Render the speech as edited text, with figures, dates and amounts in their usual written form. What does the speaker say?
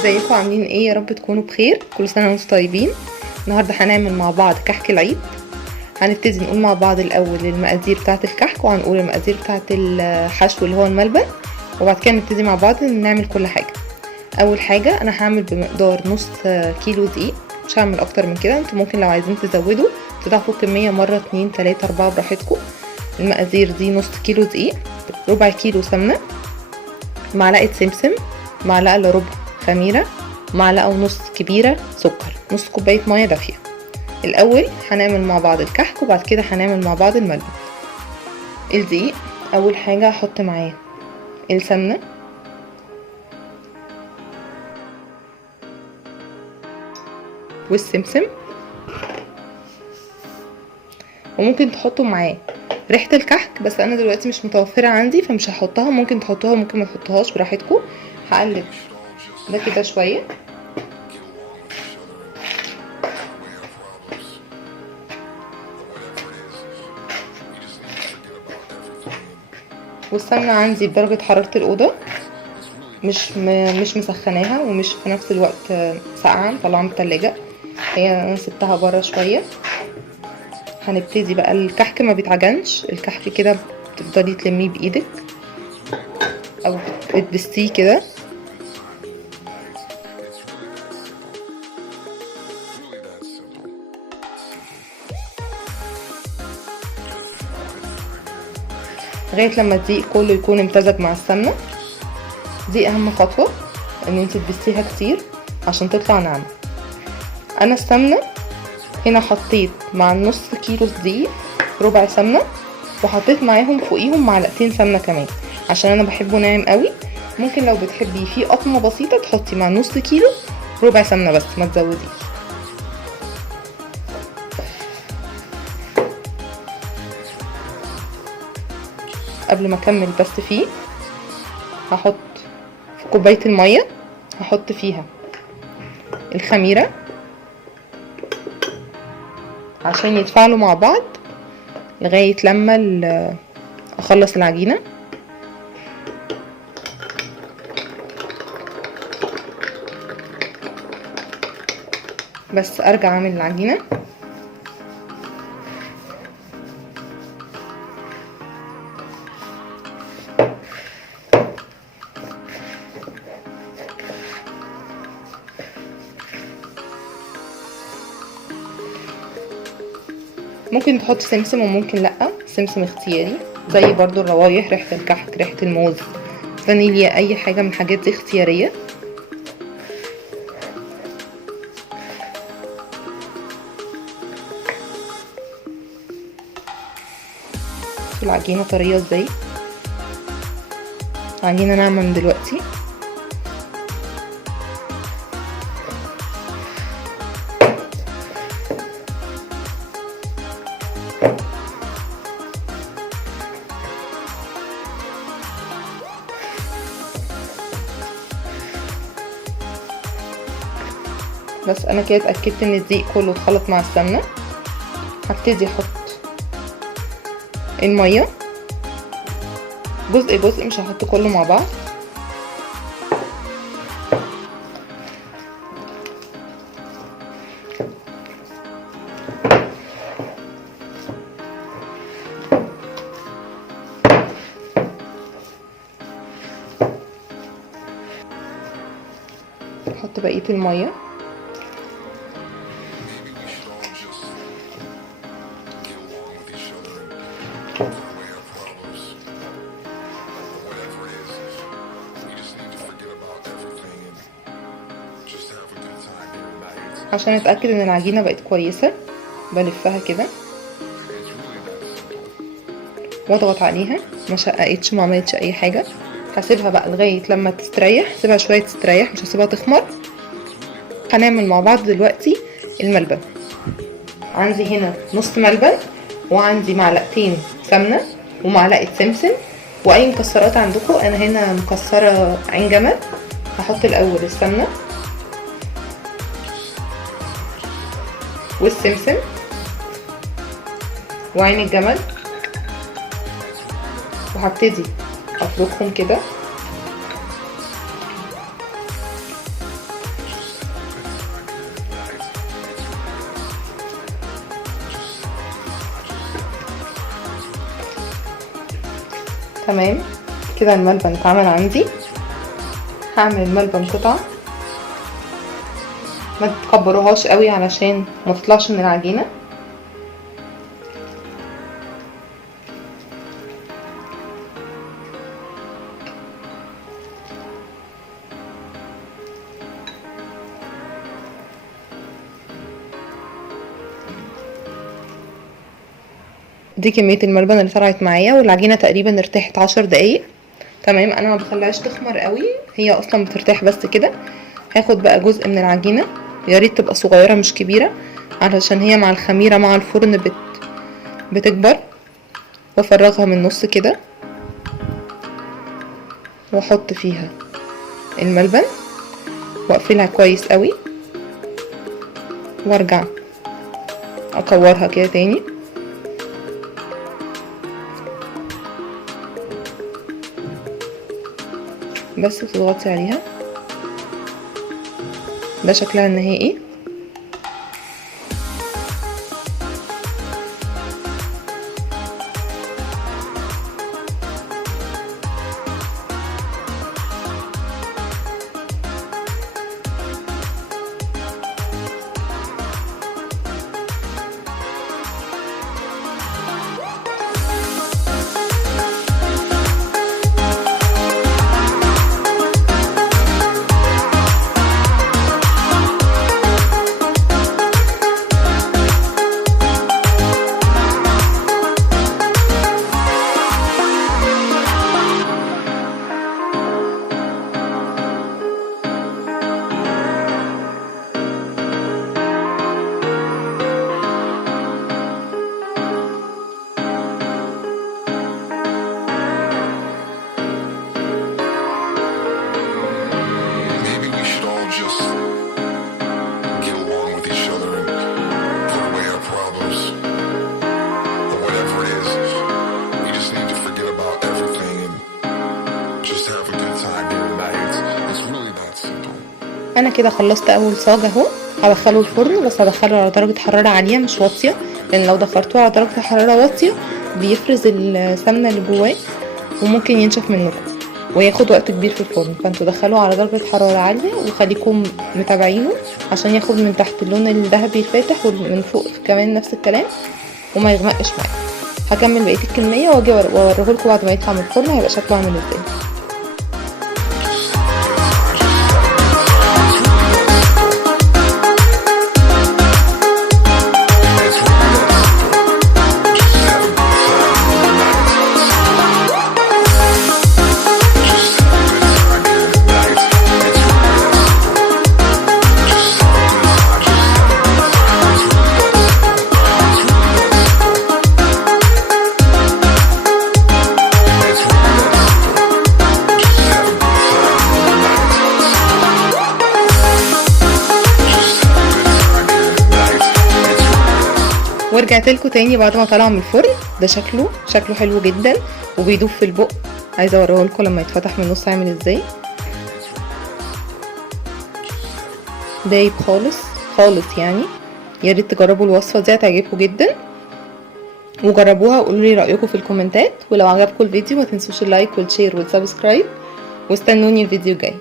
ازيكم عاملين ايه؟ يا رب تكونوا بخير. كل سنه وانتم طيبين. النهارده هنعمل مع بعض كحك العيد. هنبتدي نقول مع بعض الاول المقادير بتاعه الكحك، وهنقول المقادير بتاعه الحشو اللي هو الملبن، وبعد كده نبتدي مع بعض نعمل كل حاجه. اول حاجه انا هعمل بمقدار نص كيلو دقيق، مش هعمل اكتر من كده. انتوا ممكن لو عايزين تزودوا تضاعفوا الكميه مره 2 3 4 براحتكم. المقادير دي نص كيلو دقيق، ربع كيلو سمنه، معلقه سمسم، معلقه الا ربع خميره، معلقه ونص كبيره سكر، نص كوبايه ميه دافيه. الاول هنعمل مع بعض الكحك، وبعد كده هنعمل مع بعض الملبن. الدقيق اول حاجه هحط معاه السمنه، والسمسم، وممكن تحطوا معاه ريحه الكحك، بس انا دلوقتي مش متوفره عندي فمش هحطها. ممكن تحطوها ممكن ما تحطوهاش براحتكم. هقلب ده كده شويه، والسمنه عندي بدرجه حراره الاوضه، مش مسخناها ومش في نفس الوقت ساقعه مطلعه من التلاجة. هي انا سبتها بره شويه. هنبتدي بقى. الكحك ما بيتعجنش، الكحك كده بتفضلي تلميه بايدك او بتبستيه كده. لغايه لما الدقيق كله يكون امتزج مع السمنه. دي اهم خطوه، ان انت تبستيها كتير عشان تطلع ناعمه. انا السمنه هنا حطيت مع النص كيلو دقيق ربع سمنه، وحطيت معاهم فوقيهم معلقتين سمنه كمان عشان انا بحبه ناعم قوي. ممكن لو بتحبي فيه قطمه بسيطه تحطي مع نص كيلو ربع سمنه بس، ما تزوديش. قبل ما اكمل بس فيه هحط في كوبايه الميه، هحط فيها الخميره عشان يتفاعلوا مع بعض لغايه لما اخلص العجينه. بس ارجع اعمل العجينه. ممكن تحط سمسم وممكن لا، سمسم اختياري. زي برضو الروايح، ريحه الكحك، ريحه الموز، فانيليا، اي حاجه من الحاجات دي اختياريه. العجينه طريه ازاي، عجينه ناعمه من دلوقتي. بس انا كده اتاكدت ان الدقيق كله اتخلط مع السمنه. هبتدي احط الميه جزء جزء، مش هحط كله مع بعض. احط بقيه الميه. عشان اتاكد ان العجينه بقت كويسه بلفها كده واضغط عليها، ما شققتش ما عملتش اي حاجه. هسيبها بقى لغايه لما تستريح، سيبها شويه تستريح، مش هسيبها تخمر. هنعمل مع بعض دلوقتي الملبن. عندي هنا نص ملبن، وعندي معلقتين سمنه، ومعلقه سمسم، واي مكسرات عندكم. انا هنا مكسره عين جمل. هحط الاول السمنه والسمسم وعين الجمل، وهبتدي افركهم كده تمام كده الملبن اتعمل عندي. هعمل الملبن قطع، ما تكبروهاش قوي علشان ما تطلعش من العجينه. دي كميه الملبن اللي طلعت معايا، والعجينه تقريبا ارتاحت 10 دقايق. تمام، انا ما بخليهاش تخمر قوي، هي اصلا بترتاح بس كده. هاخد بقى جزء من العجينه، يا ريت تبقى صغيره مش كبيره علشان هي مع الخميره مع الفرن بتكبر. وافرغها من النص كده واحط فيها الملبن واقفلها كويس قوي، وارجع اكورها كده تاني. بس تضغطي عليها. ده شكلها النهائي. انا كده خلصت اول صاج اهو. هدخله الفرن، بس هدخله على درجه حراره عاليه مش واطيه، لان لو دخلتوه على درجه حراره واطيه بيفرز السمنه اللي جواه وممكن ينشف منكم وياخد وقت كبير في الفرن. فانتوا دخلوه على درجه حراره عاليه وخليكم متابعينه عشان ياخد من تحت اللون الذهبي الفاتح ومن فوق كمان نفس الكلام وما يغمقش معاكم. هكمل بقيه الكميه واجي اوريهولكم بعد ما يطلع من الفرن هيبقى شكله عامل ازاي. ورجعت لكم تاني بعد ما طلع من الفرن. ده شكله حلو جدا وبيدوب في البق. عايزه اوريه لكم لما يتفتح من النص عامل ازاي. دايب خالص خالص يعني. يا ريت تجربوا الوصفه دي، هتعجبكم جدا. وجربوها وقولوا لي رايكم في الكومنتات. ولو عجبكم الفيديو ما تنسوش اللايك والشير والسبسكرايب، واستنوني الفيديو الجاي.